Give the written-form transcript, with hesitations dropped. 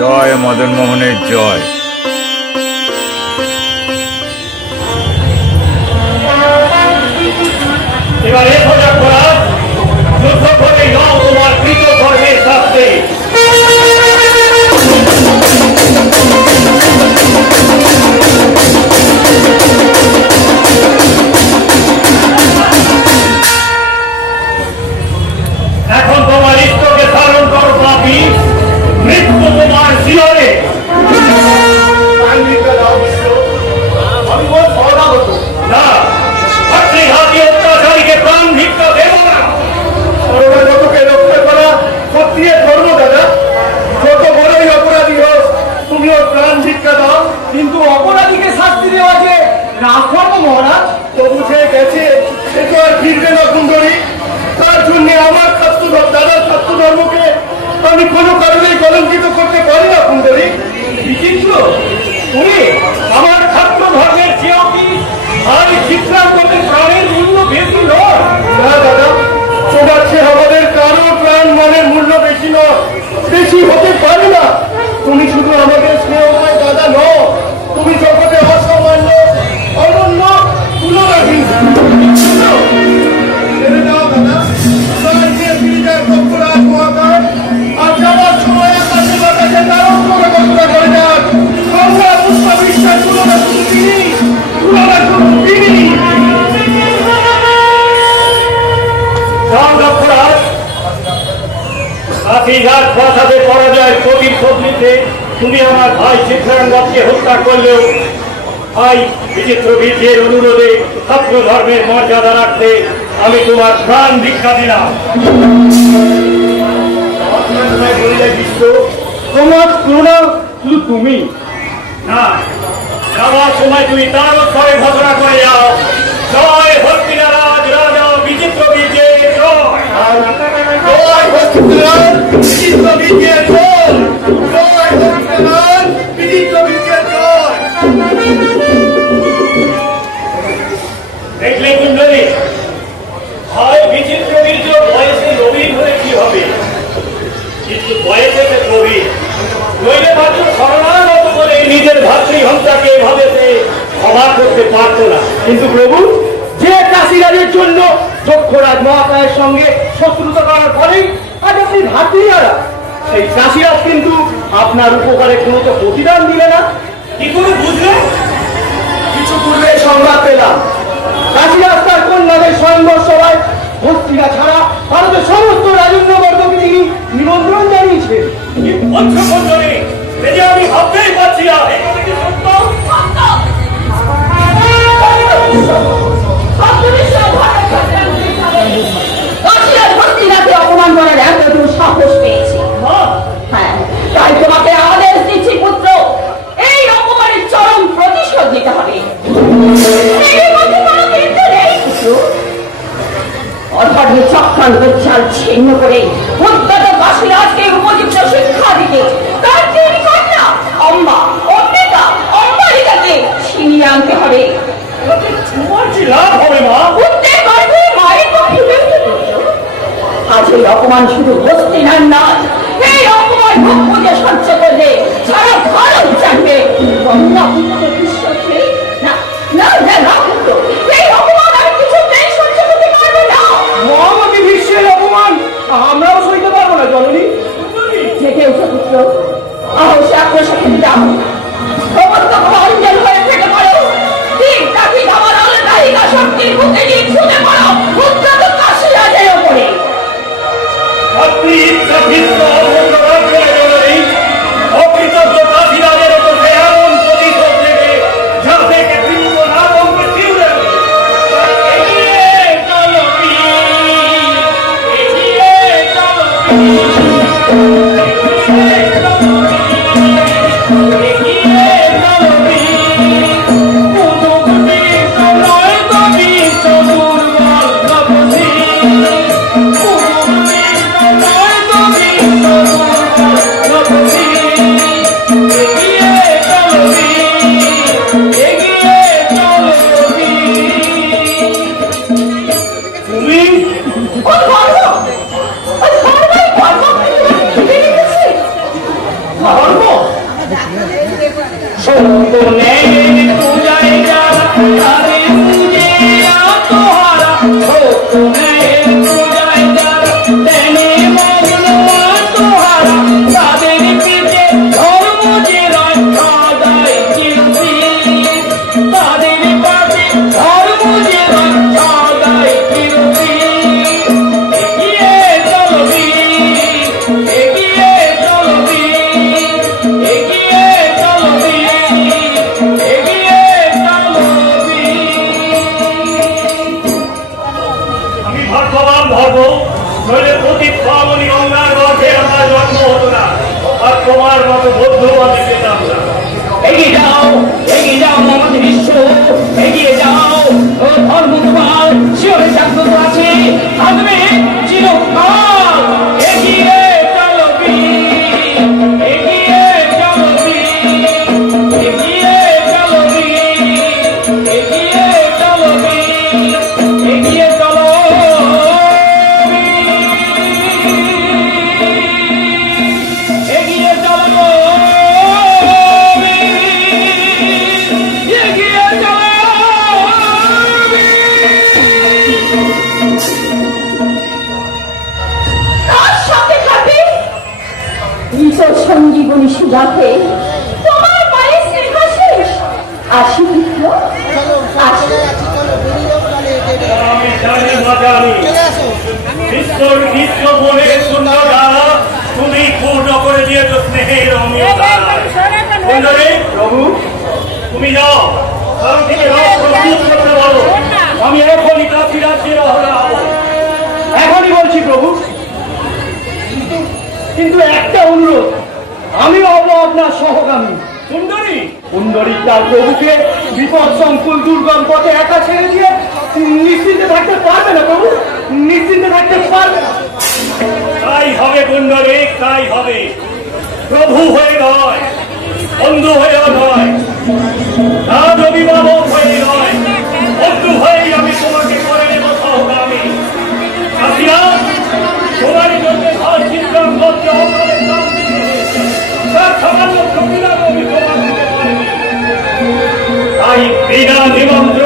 জয় মদন মোহনের জয়। এবারে সোজা করা যুদ্ধ করে নাও তোমার কৃত ধর্মের শাস্তি। এখন তোমার ইষ্টকে ধারণ করো পাপী, মৃত্যু তোমার শিরে। না, আপনি হাতি অত্যাচারীকে প্রাণ ভিক্ষা দেব না। সর্বজগকে রক্ষা করা সত্যিই ধর্ম দাদা। যত বড়ই অপরাধী হোক তুমিও প্রাণ ভিক্ষা দাও, কিন্তু অপরাধীকে শাস্তি দেওয়া যে রাজধর্ম মহারাজ। তবু সে গেছে, সে তো আর ফিরবে না সুন্দরী। তার জন্য আমার দাদার ছাত্র ধর্মকে আমি কোনো কারণে কলঙ্কিত করতে পারি না সুন্দরী। বিচিত্র, তুমি আমার ছাত্র ধর্মের চেয়েও কি আর সিদ্ধান্তের প্রাণের মূল্য বেশি নয়? না দাদা, তোমার চেয়ে আমাদের কারো প্রাণ মানের মূল্য বেশি নয়, বেশি হতে পারে না। তুমি শুধু আমাদের স্নেহময় দাদা নও, তুমি জগতে অসামান্য, অনন্য, তুলনাহীন। ছেড়ে দাও দাদা, দক্ষরাজ মহাকাশ আর যাওয়ার সময় আকাশে বাতাসে তারক করে ঘোষণা করে যান, গঙ্গা পুষ্প বিশ্বাস তুলনা শুধু তিনি, তুলনা শুধু তিনি। পরাজয়ের প্রতিশোধ নিতে তুমি আমার ভাই সিদ্ধারাঙ্গকে হত্যা করলেও ভাই বিচিত্র বীর্যের অনুরোধে ছাত্র ধর্মের মর্যাদা রাখতে আমি তোমার প্রাণ ভিক্ষা দিলাম। তোমার তুলনা শুধু তুমি না, যাওয়ার সময় তুমি তার ঘরে ঘোষণা করে যাও, জয় ভক্তিরাজ রাজা বিচিত্র বীর্যের জয়। জয় ভক্তিরাজ বিচিত্র বীর্যের জয়, জয় ভক্তিরাজ বিচিত্র বীর্যের জয়। দেখলে কুণ্ডলী, হয় বিচিত্র বীর্য বয়সে নবীন হলে কি হবে, কিন্তু বয়সে নবীন নইলে মাত্র শরণাগত করে নিজের ভাতৃহন্তাকে এভাবে ক্ষমা করতে পারত না। কিন্তু প্রভু, যে কাশীরাজের জন্য দক্ষরাজ মহাকায়ের সঙ্গে শত্রুতা করার পরেই আজ আপনি ভাতৃহারা, সেই কাশীরাজ কিন্তু আপনার উপকারে কোনো তো প্রতিদান দিলে না। কি করে বুঝলে? কিছু পূর্বে সংবাদ পেলাম, কাশীরাজ তার কন্যাদের স্বয়ংবর সভায় ভক্তিরা ছাড়া ভারতের সমস্ত রাজন্যবর্গকে তিনি নিমন্ত্রণ জানিয়েছেন। আমি ভাবতেই পারছি না এই কথা কি সত্য? অপমান করার এতটুকু সাহস পেয়েছি। হ্যাঁ, তাই তোমাকে আদেশ দিচ্ছি পুত্র, এই অপমানের চরম প্রতিশোধ নিতে হবে। অধর্মী চক্রান্ত চাল ছিন্ন করে উদ্যত কাশীরাজকে উপযুক্ত শিক্ষা দিতে তার তিনি কন্যা অম্বা অম্বিকা অম্বালিকাকে ছিনিয়ে আনতে হবে। তোমার কি লাভ হবে মা? পুত্রের গর্ভে মায়ের পক্ষে আজ এই অপমান শুধু হস্তিনার নয়, এই অপমান মুখ বুঝে সহ্য করলে সারা ভারত জানবে গঙ্গা পুত্র বিশ্বকে না না না না পুত্র, এই অপমান আমি কিছুতেই সহ্য করতে পারবো না। মহামতি বিশ্বের অপমান আমরাও সইতে পারবো না জননী। জেগে উঠে পুত্র, আহসে আক্রোশকে যাও, সমস্ত অঞ্জল হয়ে থেকে পড়ো, তিন কাঠি ধামার আলদাহিকা শক্তির বুকে নিয়ে ছুটে পড়ো উদ্যত কাশীরাজের ওপরে। আপনি ইচ্ছা ভিন্ন অকৃতজ্ঞ কাশীরাজের ওপর এমন প্রতিশোধ নেবে যা থেকে বৃন্দ না কমবে শিউরে। ধর্ম নইলে প্রতি পাবনি গঙ্গার মধ্যে আমার জন্ম হতো না, আর তোমার মতো বৌদ্ধবাদী পেতাম না। এগিয়ে যাও আমাদের বিশ্ব, এগিয়ে যাও। ও ধর্ম তোমার শিওরে জাগ্রত আছে, থাকবে চিরকাল। এগিয়ে চলো বীর, এগিয়ে চলো বীর, এগিয়ে চলো বীর, এগিয়ে চলো বীর, এগিয়ে চলো এগিয়ে চলো এগিয়ে চলো। তার সাথে সাথে মৃত সঞ্জীবনী সুজাতে তোমার পায়ে স্নেহা শেষ। আসি মিত্র, আসি। আমি জানি না জানি বিশ্বর মনের সুন্দরতা তুমি পূর্ণ করে দিয়েছ স্নেহের অমৃতা। প্রভু তুমি যাও, কারণ থেকে রথ প্রস্তুত করতে বলো। আমি এখনই কাশী রাজ্যে রওনা হব। এখনই বলছি প্রভু, কিন্তু একটা অনুরোধ, আমি হব আপনার সহগামী। সুন্দরী সুন্দরী তার প্রভুকে বিপদ সংকুল দুর্গম পথে একা ছেড়ে দিয়ে নিশ্চিন্তে থাকতে পারবে না প্রভু, নিশ্চিন্তে থাকতে পারবে না। তাই হবে সুন্দরী, তাই হবে। প্রভু হয়ে নয়, বন্ধু হয়েও নয়, রাজ অভিভাবক হয়ে নয়, বন্ধু হয়েই আমি তোমাকে করে নেব সহগামী। কাশিয়া, তোমার জন্য ঘর চিত্রণ করতে হবে, তার সামান্য প্রতিদান আমি তোমার দিতে পারিনি। তাই বিনা নিমন্ত্রণে